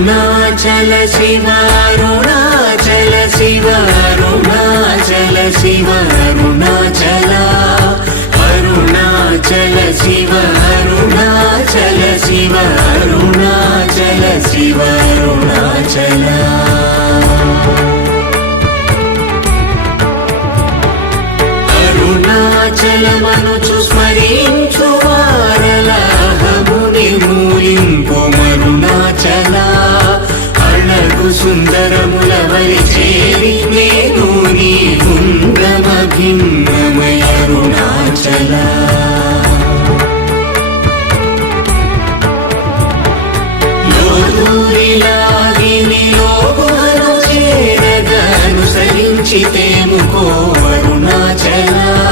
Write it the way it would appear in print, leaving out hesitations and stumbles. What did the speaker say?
అరుణాచల శివ అరుణాచల శివ అరుణాచల శివ అరుణాచల అరుణాచల శివ అరుణాచల శివ అరుణాచల శివ అరుణాచల అరుణాచలమనుచు స్మరించు వారలహము నిర్మూలింపు మరుణాచల అళగు సుందరముల వలి చేరి నేను నీ గుండమ భిన్నమయ అరుణాచల లోదూరిలాగిని లోగుహను చేరగ అనుసరించితేముకో అరుణాచల